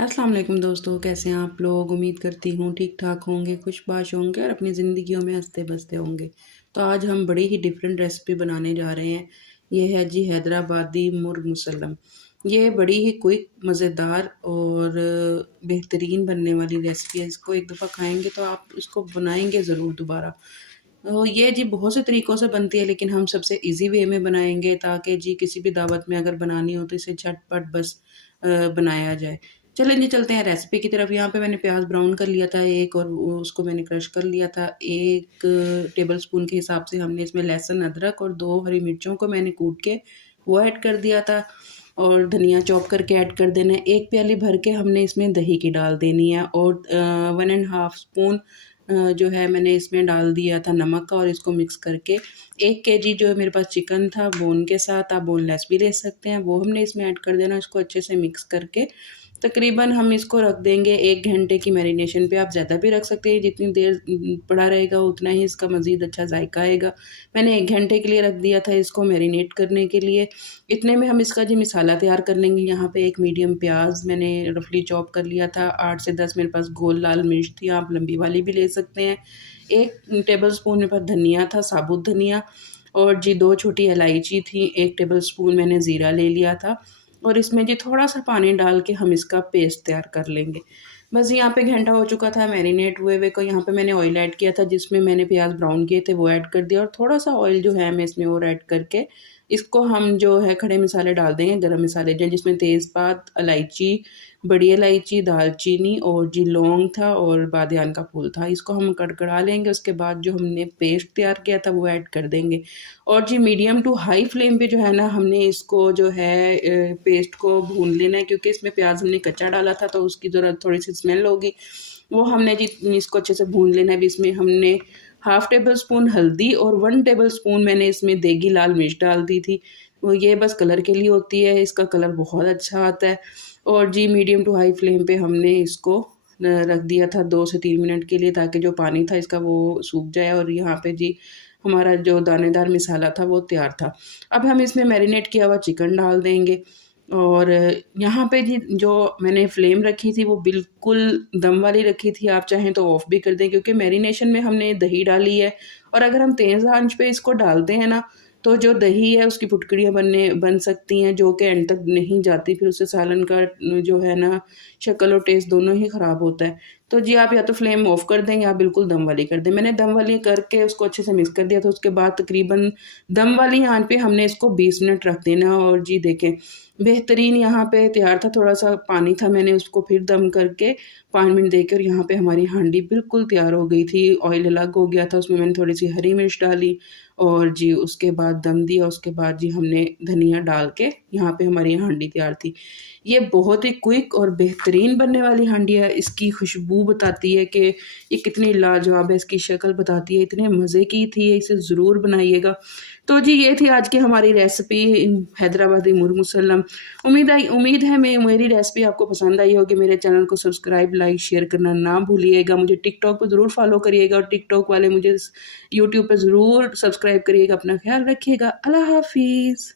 अस्सलाम वालेकुम दोस्तों, कैसे हैं आप लोग। उम्मीद करती हूँ ठीक ठाक होंगे, खुशबाश होंगे और अपनी ज़िंदगियों में हंसते बसते होंगे। तो आज हम बड़ी ही डिफरेंट रेसिपी बनाने जा रहे हैं। ये है जी हैदराबादी मुर्ग मुसल्लम। ये बड़ी ही क्विक, मज़ेदार और बेहतरीन बनने वाली रेसिपी है। इसको एक दफ़ा खाएंगे तो आप इसको बनाएंगे ज़रूर दोबारा। तो ये जी बहुत से तरीक़ों से बनती है, लेकिन हम सबसे इजी वे में बनाएंगे ताकि जी किसी भी दावत में अगर बनानी हो तो इसे झटपट बस बनाया जाए। चलें जी, चलते हैं रेसिपी की तरफ। यहाँ पे मैंने प्याज ब्राउन कर लिया था एक, और उसको मैंने क्रश कर लिया था। 1 टेबलस्पून के हिसाब से हमने इसमें लहसुन, अदरक और 2 हरी मिर्चों को मैंने कूट के वो ऐड कर दिया था, और धनिया चॉप करके ऐड कर देना है। 1 प्याली भर के हमने इसमें दही की डाल देनी है, और 1 एंड हाफ स्पून जो है मैंने इसमें डाल दिया था नमक का, और इसको मिक्स करके 1 केजी जो मेरे पास चिकन था बोन के साथ, आप बोनलेस भी ले सकते हैं, वो हमने इसमें ऐड कर देना। इसको अच्छे से मिक्स करके तकरीबन हम इसको रख देंगे 1 घंटे की मैरिनेशन पे। आप ज़्यादा भी रख सकते हैं, जितनी देर पड़ा रहेगा उतना ही इसका मज़ीद अच्छा जायका आएगा। मैंने 1 घंटे के लिए रख दिया था इसको मैरिनेट करने के लिए। इतने में हम इसका जी मसाला तैयार कर लेंगे। यहाँ पे एक मीडियम प्याज मैंने रफली चॉप कर लिया था। 8 से 10 मेरे पास गोल लाल मिर्च थी, आप लंबी वाली भी ले सकते हैं। 1 टेबलस्पून मेरे पास धनिया था, साबुत धनिया, और जी 2 छोटी इलायची थी। 1 टेबलस्पून मैंने ज़ीरा ले लिया था, और इसमें जी थोड़ा-सा पानी डाल के हम इसका पेस्ट तैयार कर लेंगे। बस यहाँ पे घंटा हो चुका था मैरिनेट हुए को। यहाँ पे मैंने ऑयल ऐड किया था, जिसमें मैंने प्याज ब्राउन किए थे वो ऐड कर दिया, और थोड़ा-सा ऑयल जो है मैं इसमें और ऐड करके इसको हम जो है खड़े मसाले डाल देंगे, गरम मसाले जो जिसमें तेज़पात, इलायची, बड़ी इलायची, दालचीनी और जी लौंग था, और बादियान का फूल था। इसको हम कड़कड़ा लेंगे। उसके बाद जो हमने पेस्ट तैयार किया था वो ऐड कर देंगे, और जी मीडियम टू हाई फ्लेम पे जो है ना हमने इसको जो है पेस्ट को भून लेना है, क्योंकि इसमें प्याज हमने कच्चा डाला था तो उसकी ज़रा थोड़ी सी स्मेल होगी। वो हमने जी इसको अच्छे से भून लेना है। अभी इसमें हमने हाफ़ टेबल स्पून हल्दी और 1 टेबल स्पून मैंने इसमें देगी लाल मिर्च डाल दी थी। वो ये बस कलर के लिए होती है, इसका कलर बहुत अच्छा आता है। और जी मीडियम टू हाई फ्लेम पे हमने इसको रख दिया था 2 से 3 मिनट के लिए, ताकि जो पानी था इसका वो सूख जाए, और यहाँ पे जी हमारा जो दानेदार मसाला था वो तैयार था। अब हम इसमें मैरिनेट किया हुआ चिकन डाल देंगे, और यहाँ पे जी जो मैंने फ्लेम रखी थी वो बिल्कुल दम वाली रखी थी। आप चाहें तो ऑफ़ भी कर दें, क्योंकि मैरिनेशन में हमने दही डाली है, और अगर हम तेज़ आंच पे इसको डालते हैं ना तो जो दही है उसकी फुटकड़ियाँ बन सकती हैं, जो कि एंड तक नहीं जाती। फिर उससे सालन का जो है ना शक्ल और टेस्ट दोनों ही ख़राब होता है। तो जी आप या तो फ्लेम ऑफ़ कर दें या बिल्कुल दम वाली कर दें। मैंने दम वाली करके उसको अच्छे से मिक्स कर दिया था। उसके बाद तकरीबन दम वाली आंच पे हमने इसको 20 मिनट रख देना, और जी देखें बेहतरीन यहाँ पे तैयार था। थोड़ा-सा पानी था, मैंने उसको फिर दम करके 5 मिनट देकर यहाँ पे हमारी हांडी बिल्कुल तैयार हो गई थी। ऑयल अलग हो गया था, उसमें मैंने थोड़ी-सी हरी मिर्च डाली, और जी उसके बाद दम दिया। उसके बाद जी हमने धनिया डाल के यहाँ पे हमारी हांडी तैयार थी। ये बहुत ही क्विक और बेहतरीन बनने वाली हांडी है। इसकी खुशबू बताती है कि ये कितनी लाजवाब है, इसकी शक्ल बताती है, इतने मज़े की थी, इसे ज़रूर बनाइएगा। तो जी ये थी आज की हमारी रेसिपी हैदराबादी मुर्ग मुसल्लम। उम्मीद है मेरी रेसिपी आपको पसंद आई होगी। मेरे चैनल को सब्सक्राइब, लाइक, शेयर करना ना भूलिएगा। मुझे टिकटॉक पे ज़रूर फॉलो करिएगा, और टिकटॉक वाले मुझे यूट्यूब पे ज़रूर सब्सक्राइब करिएगा। अपना ख्याल रखिएगा। अल्लाह हाफ़िज़।